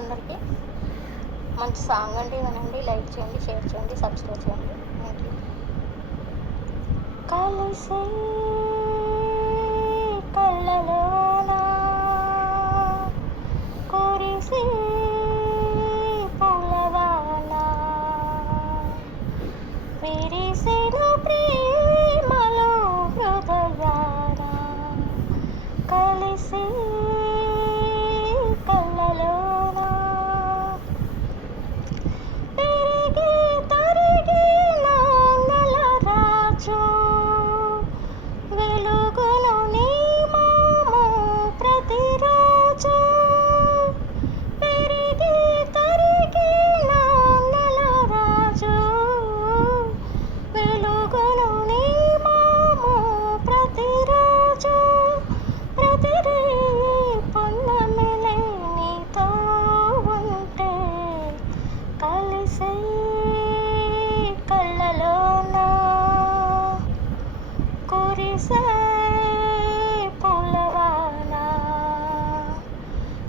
అందరికీ. మంచి సాంగ్ అండి, వినండి, లైక్ చేయండి, షేర్ చేయండి, సబ్స్క్రైబ్ చేయండి. Thank you. కలిసి కళ్ళలోన కురిసి పూలవాన విరిసిన ప్రేమలో హృదయాన కలిసి కళ్ళలోన పెరిగి తరిగిన నెలరాజు వెలుగును నీమాము ప్రతిరోజు పెరిగి తరిగిన నెలరాజు వెలుగును నీమాము ప్రతిరోజు ప్రతిరే పొన్నమిలే నీతో ఉంటే కలిసి కళ్ళలోన కురిసే పూలవాన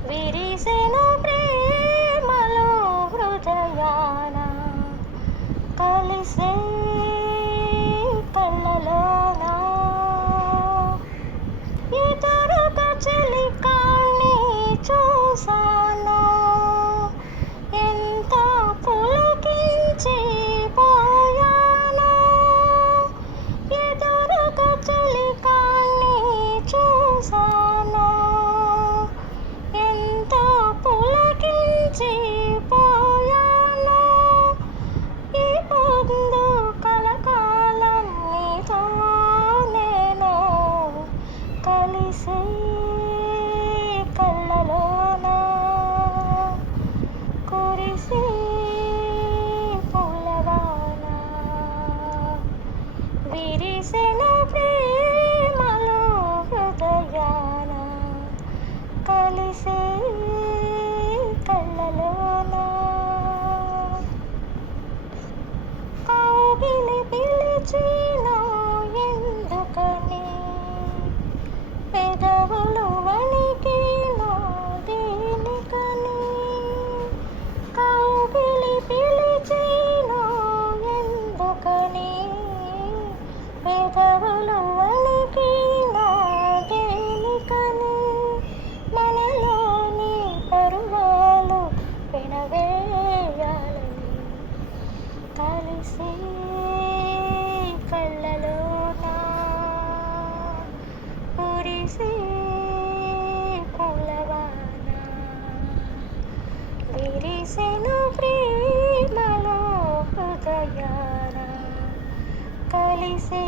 విరిసిన ప్రేమలో హృదయాన కలిసే కళ్ళలోన ఎదురుగా చెలికాన్ని చూసాను ఎంత పులకించి పోయాను ఎదురుగా చెలికాన్ని చూసాను ఎంత పులకించి పోయాను ఈ పొందు కలకాలం నీతో నేను కలిసి కళ్ళలోన కురిసి పూలవాన విరిసిన ప్రేమలో హృదయాన కలిసి కళ్ళలోన కౌగిలి పిలిచిన ఎందుకని పెదవులు వణికిన దేనికని కౌగిలి పిలిచిన ఎందుకని పెదవులు వణికిన దేనికని మనలోని పరువాలు వినవేయాలని కలిసి కళ్ళలోన కురిసి పూలవాన విరిసిన ప్రేమలో హృదయాన కలిసి